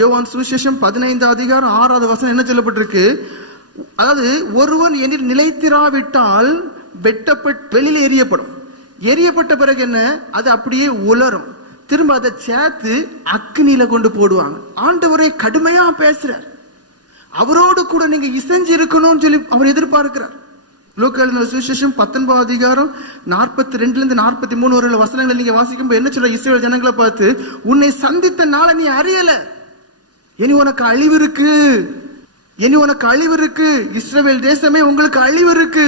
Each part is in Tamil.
யோவான் சுவிசேஷம் 15:6 என்ன சொல்லப்பட்டிருக்கு? அதாவது ஒருவன் என்னில் நிலைத்திராவிட்டால் வெட்டப்பட்டு வெளியில் எரியப்படும். எரியப்பட்ட பிறகு என்ன? அது அப்படியே உலரும். திரும்ப அதை சேர்த்து அக்னியில கொண்டு போடுவாங்க. ஆண்டவரே கடுமையா பேசுறார். அவரோடு கூட நீங்க இசைஞ்சு இருக்கணும்னு சொல்லி அவர் எதிர்பார்க்கிறார். லூக்கா எழுதின சுவிசேஷம் 19:42-43 வரையில வசனங்களை நீங்க வாசிக்கும்போது என்ன சொல்ற? இஸ்ரவேல் ஜனங்களை பார்த்து, உன்னை சந்தித்த நாளை நீ அறியல, இனி உனக்கு அழிவு இருக்கு, இனி உனக்கு அழிவு இருக்கு, இஸ்ரவேல் தேசமே உங்களுக்கு அழிவு இருக்கு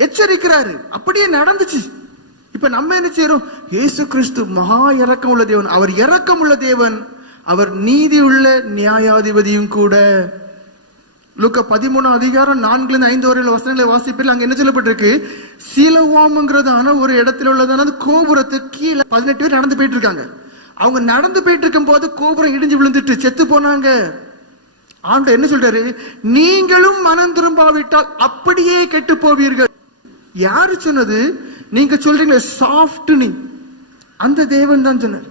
எச்சரிக்கிறாரு. அப்படியே நடந்துச்சு. இப்ப நம்ம என்ன செய்யறோம்? இயேசு கிறிஸ்து மகா இரக்கம் உள்ள தேவன், அவர் இரக்கம் உள்ள தேவன், அவர் நீதி உள்ள நியாயாதிபதியும் கூட. லூக்கா 13:4-5 வரையில வசனங்களை வாசிப்பில் அங்க என்ன சொல்லப்பட்டிருக்கு? சீலோவாம்ங்கிறதான ஒரு இடத்துல உள்ளதான கோபுரத்துக்கு கீழே 18 பேர் நடந்து போயிட்டு இருக்காங்க. அவங்க நடந்து போயிட்டு இருக்கும் போது கோபுரம் இடிஞ்சு விழுந்துட்டு செத்து போனாங்க. ஆண்டவர் என்ன சொல்றாரு? நீங்களும் மனம் திரும்பாவிட்டால் அப்படியே கெட்டு போவீர்கள். யாரு சொன்னது? நீங்க சொல்றீங்களே சாஃப்ட், நீ அந்த தேவன் தான் சொன்னார்.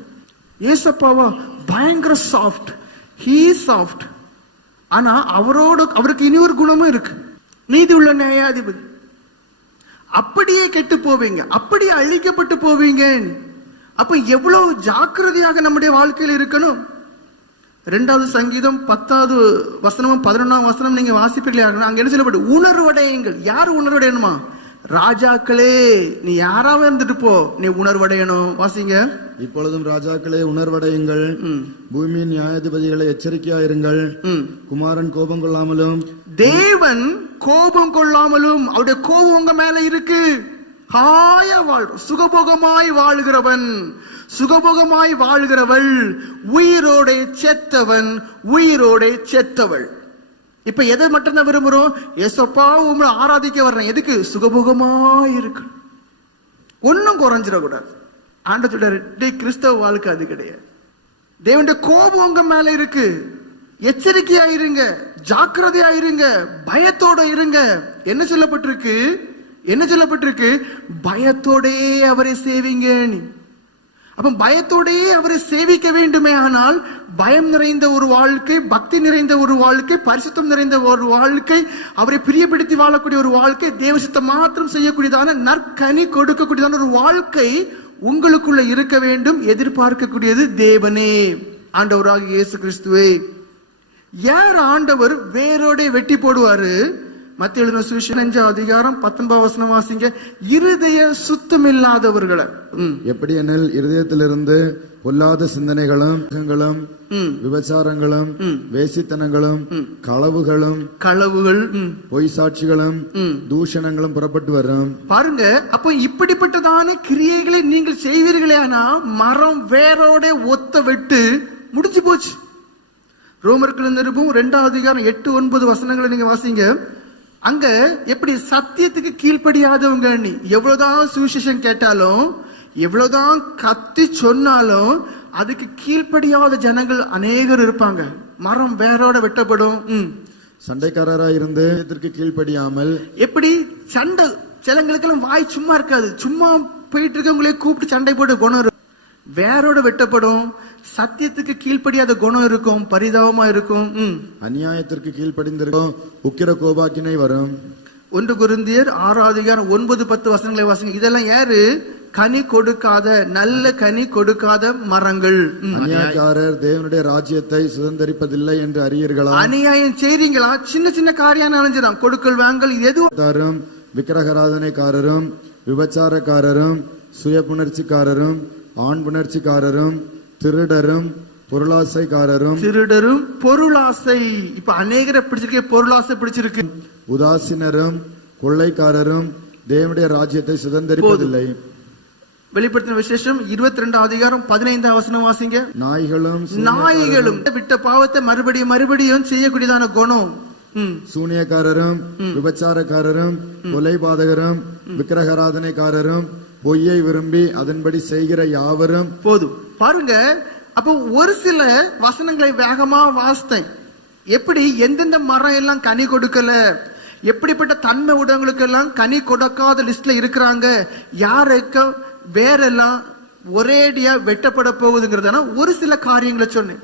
ஏசப்பாவா பயங்கர சாஃப்ட், ஹீ சாஃப்ட். ஆனா அவருக்கு இனி ஒரு குணமும் இருக்கு, நீதி உள்ள நியாயாதிபதி. அப்படியே கெட்டு போவீங்க, அப்படியே அழிக்கப்பட்டு போவீங்க. அப்ப எவ்வளவு ஜாக்கிரதையாக நம்முடைய வாழ்க்கையில் இருக்கணும். 2வது சங்கீதம் 10வது வசனமும் 11ஆம் வசனம் நீங்க வாசிப்பீர்கள். அங்க என்ன சொல்லப்பட்டு? உணர்வடையுங்கள். யார் உணர்வடையணுமா? ராஜாக்களே, நீ யாராவது இருந்துட்டு போ, நீ உணர்வடையணும். வாசிங்க. இப்பொழுதும் ராஜாக்களே உணர்வடையுங்கள், பூமியின் நியாயாதிபதிகளை எச்சரிக்கையா இருங்கள். குமாரன் கோபம் கொள்ளாமலும், தேவன் கோபம் கொள்ளாமலும், அவருடைய கோபம் உங்க மேல இருக்கு. ஹாயா வாழ்றோம், சுகபோகமாய் வாழ்கிறவன், சுகபோகமாய் வாழ்கிறவள், உயிரோட செத்தவன், உயிரோட செத்தவள். இப்ப எதை மட்டும்தான் விரும்புறோம்? ஏசப்பா உங்களை ஆராதிக்க வர்றேன். எதுக்கு? சுகபோகமாய் இருக்கு, ஒன்னும் குறைஞ்சிடக்கூடாது. ஆண்டவர் கிறிஸ்தவ வாழ்க்கை அது கிடையாது. தேவனுடைய கோபம் உங்க மேல இருக்கு. எச்சரிக்கையா இருங்க, ஜாக்கிரதையா இருங்க, பயத்தோட இருங்க. என்ன சொல்லப்பட்டிருக்கு? என்ன சொல்லப்பட்டிருக்கு? பயத்தோடே அவரை சேவிங்க. அப்ப பயத்தோடையே அவரை சேவிக்க வேண்டுமே. ஆனால் பயம் நிறைந்த ஒரு வாழ்க்கை, பக்தி நிறைந்த ஒரு வாழ்க்கை, பரிசுத்தம் நிறைந்த ஒரு வாழ்க்கை, அவரை பிரியப்படுத்தி வாழக்கூடிய ஒரு வாழ்க்கை, தேவசித்தம் மாத்திரம் செய்யக்கூடியதான நற்கனி கொடுக்கக்கூடியதான ஒரு வாழ்க்கை உங்களுக்குள்ள இருக்க வேண்டும். எதிர்பார்க்கக்கூடியது தேவனே, ஆண்டவராக இயேசு கிறிஸ்துவே. யார் ஆண்டவர் வேரோட வெட்டி போடுவாரு? மத்திய எழுதின சுவிசேஷம் 5:19 வாசிங்க. இருதய சுத்தம் இல்லாதவர்களை. எப்படி எனில் இருதயத்திலிருந்து பொல்லாத சிந்தனைகளும், விபச்சாரங்களும், வேசித்தனங்களும், களவுகள், பொய் சாட்சிகளும், தூஷணங்களும் புறப்பட்டு வரும். பாருங்க, அப்ப இப்படிப்பட்டதான கிரியைகளை நீங்கள் செய்வீர்களே, ஆனா மரம் வேரோட ஒத்த வெட்டு முடிஞ்சு போச்சு. ரோமர்கள் நிருபம் 2:8-9 வசனங்களை நீங்க வாசிங்க. அங்க எப்படி சத்தியத்துக்கு கீழ்ப்படியாதவங்க, நீ எவ்வளவுதான் சுவிசேஷம் கேட்டாலும், எவ்வளவுதான் கத்தி சொன்னாலும் அதுக்கு கீழ்ப்படியாத ஜனங்கள் அநேகர் இருப்பாங்க. மரம் வேரோட வெட்டப்படும். சண்டைக்காரராக இருந்து இதற்கு கீழ்ப்படியாமல், எப்படி சண்டை சிலங்களுக்கெல்லாம் வாய் சும்மா இருக்காது, சும்மா போயிட்டு இருக்கவங்களே கூப்பிட்டு சண்டை போட்டு குணம் இருக்கும். வேரோட வெட்டப்படும். சத்தியத்துக்கு கீழ்ப்படியாத குணம் இருக்கும், பரிதாபமா இருக்கும். அநியாயத்திற்கு கீழ்ப்படிந்திருக்கும், உக்கிர கோபாக்கினை வரும். 1 கொரிந்தியர் 6:9-10 வசனங்களை வாசிங்க. இதெல்லாம் யாரு? கனி கொடுக்காத, நல்ல கனி கொடுக்காத மரங்கள். அநியாயக்காரர் தேவனுடைய ராஜ்யத்தை சுதந்தரிப்பதில்லை என்று அறியீர்களா? அநியாயம் செய்றீங்களா? சின்ன சின்ன காரியம் நினைஞ்சிடும், கொடுக்கல் வாங்கல், எது விக்கிரகராதனைக்காரரும், விபச்சாரக்காரரும், சுய புணர்ச்சிக்காரரும், ஆண் புணர்ச்சிக்காரரும், திருடரும், பொருளாசை. இப்ப அநேகரை பிடிச்சிருக்க பொருளாசை பிடிச்சிருக்கு. உதாசீனரும், கொள்ளைக்காரரும் தேவனுடைய ராஜ்யத்தை சுதந்தரிப்பதில்லை. வெளிப்படுத்தின விசேஷம் 22:15 வசனம் வாசிங்க. நாய்களும் விட்ட பாவத்தை மறுபடியும் செய்யக்கூடியதான குணம். சூனியக்காரரும், விபச்சாரக்காரரும், கொலைபாதகரும், விக்கிரகராதனைக்காரரும், பொய்யை விரும்பி அதன்படி செய்கிற யாவரும். போதும். பாருங்க, அப்போ ஒரு சில வசனங்களை வேகமா வாசித்தேன். எப்படி எந்தெந்த மரம் எல்லாம் கனி கொடுக்கல, எப்படிப்பட்ட தன்மை உடங்களுக்கு எல்லாம் கனி கொடுக்காத லிஸ்ட்ல இருக்கிறாங்க, யாருக்கு வேறெல்லாம் ஒரேடியா வெட்டப்பட போகுதுங்கிறதான ஒரு சில காரியங்களை சொன்னேன்.